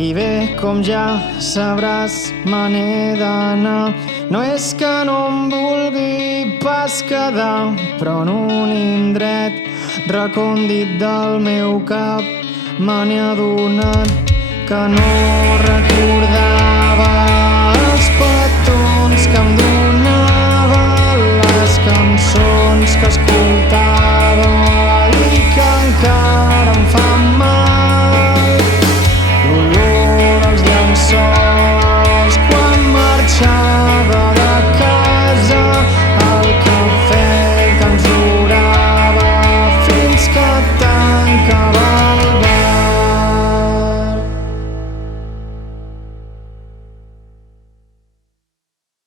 I bé, com ja sabràs, me n'he d'anar. No és que no em vulgui pas quedar, però en un indret recòndit del meu cap me n'he adonat que no recordava els petons que em donava, les cançons que escoltava.